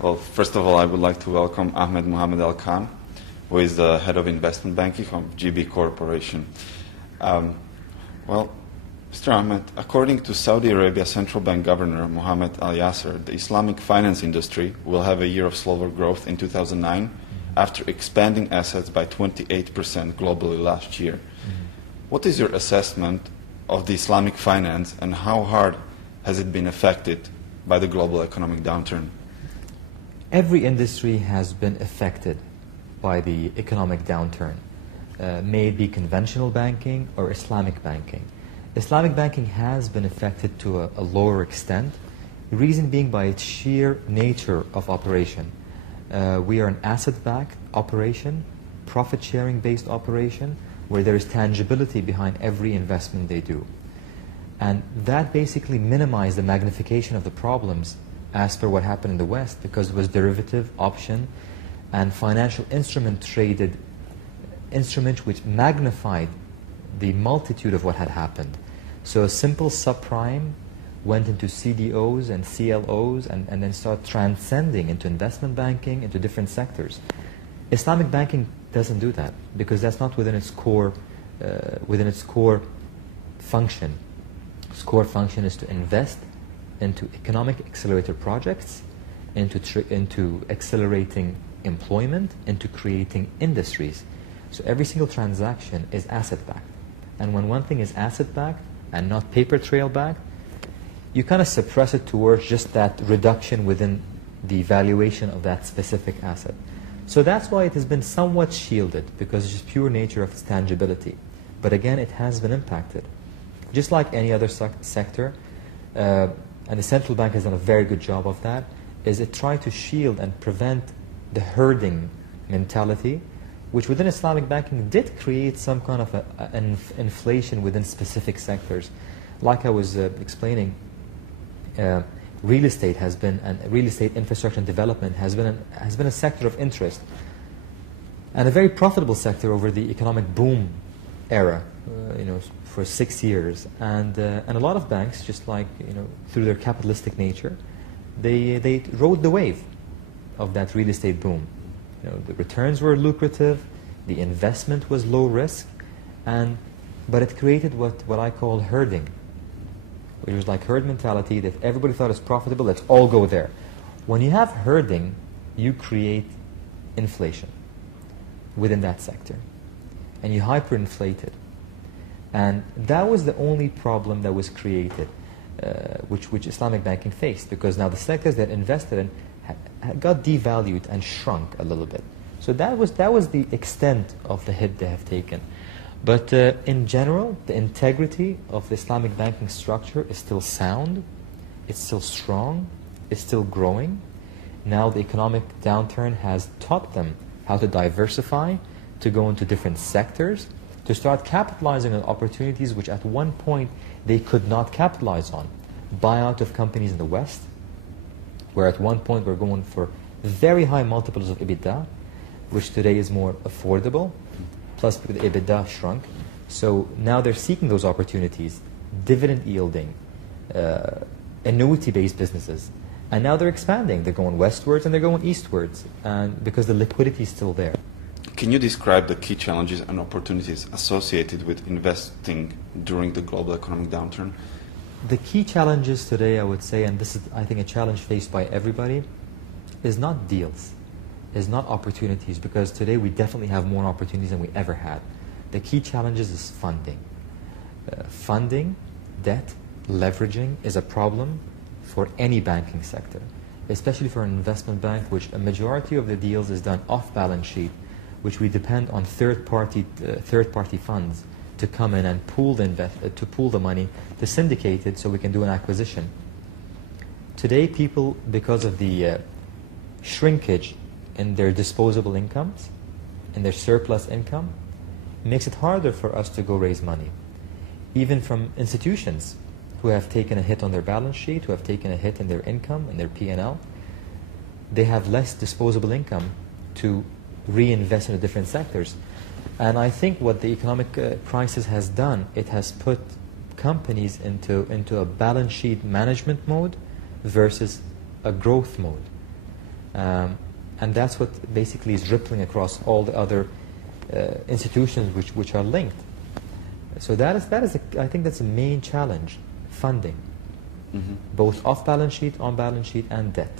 Well, first of all, I would like to welcome Ahmed Mohamed Al Khan, who is the head of investment banking of GB Corporation. Well, Mr. Ahmed, according to Saudi Arabia Central Bank Governor Mohammed Al Yasser, the Islamic finance industry will have a year of slower growth in 2009 after expanding assets by 28% globally last year. What is your assessment of the Islamic finance and how hard has it been affected by the global economic downturn? Every industry has been affected by the economic downturn, may it be conventional banking or Islamic banking. Islamic banking has been affected to a lower extent, the reason being by its sheer nature of operation. We are an asset-backed operation, profit-sharing based operation, where there is tangibility behind every investment they do. And that basically minimized the magnification of the problems as per what happened in the West, because it was derivative, option, and financial instrument traded instrument which magnified the multitude of what had happened. So a simple subprime went into CDOs and CLOs and then started transcending into investment banking, into different sectors. Islamic banking doesn't do that because that's not within its core function. Its core function is to invest into economic accelerator projects, into accelerating employment, into creating industries. So every single transaction is asset-backed. And when one thing is asset-backed and not paper trail-backed, you kind of suppress it towards just that reduction within the valuation of that specific asset. So that's why it has been somewhat shielded, because it's just pure nature of its tangibility. But again, it has been impacted. Just like any other sector, and the central bank has done a very good job of that, is it tried to shield and prevent the herding mentality, which within Islamic banking did create some kind of an inflation within specific sectors. Like I was explaining, real estate has been, and real estate infrastructure and development has been a sector of interest, and a very profitable sector over the economic boom era, for 6 years. And a lot of banks, just like through their capitalistic nature, they rode the wave of that real estate boom. The returns were lucrative, the investment was low risk, but it created what I call herding. It was like herd mentality, that everybody thought it's profitable, let's all go there. When you have herding, you create inflation within that sector, and you hyperinflate it. And that was the only problem that was created, which Islamic banking faced, because now the sectors that invested in got devalued and shrunk a little bit. So that was the extent of the hit they have taken. But in general, the integrity of the Islamic banking structure is still sound, it's still strong, it's still growing. Now the economic downturn has taught them how to diversify, to go into different sectors, to start capitalizing on opportunities which at one point they could not capitalize on. Buyout of companies in the West, where at one point we're going for very high multiples of EBITDA, which today is more affordable, plus the EBITDA shrunk. So now they're seeking those opportunities, dividend yielding, annuity-based businesses. And now they're expanding. They're going westwards and they're going eastwards, and because the liquidity is still there. Can you describe the key challenges and opportunities associated with investing during the global economic downturn? The key challenges today, I would say, and this is, I think, a challenge faced by everybody, is not deals, is not opportunities, because today we definitely have more opportunities than we ever had. The key challenges is funding. Funding, debt, leveraging is a problem for any banking sector, especially for an investment bank, which a majority of the deals is done off balance sheet, which we depend on third-party funds to come in and pool the money, to syndicate it so we can do an acquisition. Today, people, because of the shrinkage in their disposable incomes, in their surplus income, it makes it harder for us to go raise money. Even from institutions who have taken a hit on their balance sheet, who have taken a hit in their income, in their P&L, they have less disposable income to reinvest in the different sectors. And I think what the economic crisis has done, it has put companies into a balance sheet management mode versus a growth mode. And that's what basically is rippling across all the other institutions which are linked. So that is I think that's the main challenge, funding, both off balance sheet, on balance sheet, and debt.